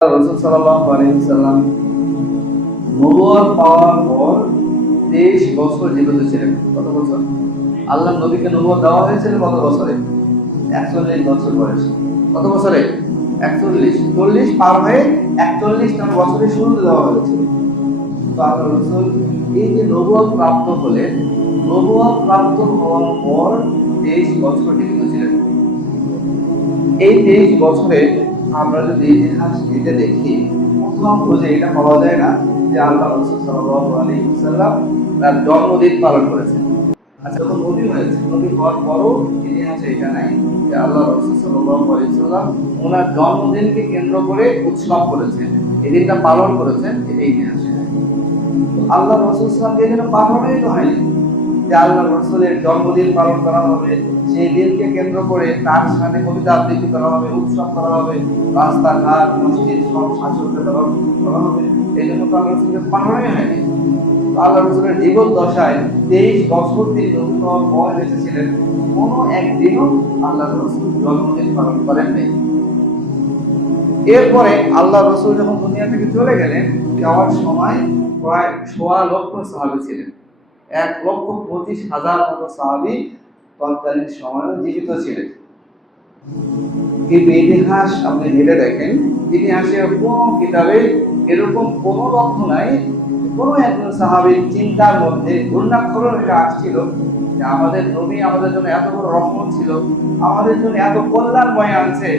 রাসূল সাল্লাল্লাহু আলাইহি ওয়াসাল্লাম নবুয়ত পাওয়ার পর 23 বছর জীবিত ছিলেন। কত বছর? আল্লাহ নবীকে নবুয়ত দেওয়া হয়েছিল কত বছরে? 41 বছর বয়সে। কত বছরে? 41। 40 পার হয়ে 41 নং বছরে শুরুতে দেওয়া হয়েছিল। তো আল্লাহ রাসূল এই যে নবুয়ত প্রাপ্ত হলেন, নবুয়ত প্রাপ্ত হওয়ার পর 23 বছর জীবিত ছিলেন। এই 23 বছরে আমরা যদি ইতিহাস ঘেঁটে দেখি, কোথাও খুঁজে এটা পাওয়া যায় না যে আল্লাহ রাসূল সাল্লাল্লাহু আলাইহি ওয়াসাল্লাম তার জন্মদিন পালন করেছেন। আচ্ছা, যখন নবী হয়েছে, নবী হওয়ার পরও ইতিহাসে এটা নাই যে আল্লাহ রাসূল সাল্লাল্লাহু আলাইহি ওয়াসাল্লাম ওনার জন্মদিনকে কেন্দ্র করে উৎসব করেছেন, এই দিনটা পালন করেছেন, এটা ইতিহাসে নাই। আল্লাহ রাসূল সাল্লাল্লাহু আলাইহি ওয়াসাল্লাম পালনই তো হয়নি যে আল্লাহ রাসূলের জন্মদিন পালন করা হবে, সেই দিনকে কেন্দ্র করে তার সাথে কবিতা আবৃত্তি করা হবে, উৎসব করা হবে, রাস্তাঘাট মসজিদ সব সাজসজ্জা করা হবে। এই জন্য তো আল্লাহ রাসূলের পালনই হয়নি। আল্লাহ রাসূলের জীবন দশায় 23 বছর তিনি নবী হওয়ার পর এসেছিলেন, কোনো একদিনও আল্লাহ রাসূল জন্মদিন পালন করেন নাই। এরপরে আল্লাহ রাসূল যখন দুনিয়া থেকে চলে গেলেন, যাওয়ার সময় প্রায় ১.৫ লক্ষ সাহাবী ছিলেন। ১,২৫,০০০ মতো সাহাবী তৎকালীন সময়ে জীবিত ছিলেন। কিন্তু ইতিহাস আপনি ঘেঁটে দেখেন, ইতিহাসের কোন কিতাবে এরকম কোন তথ্য নাই কোন একজন সাহাবীর চিন্তার মধ্যে ঘূর্ণাক্ষরও এটা আসছিল যে আমাদের নবী আমাদের জন্য এত বড় রহমত ছিল, আমাদের জন্য এত কল্যাণময় আনছে,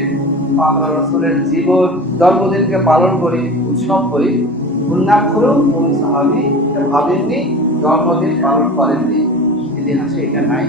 আমরা রাসূলের জীবন জন্মদিনকে পালন করি, উৎসব করি। ঘূর্ণাক্ষরেও কোন সাহাবী ভাবেননি, জন্মদিন পালন করেননি। ইতিহাসে এটা নাই।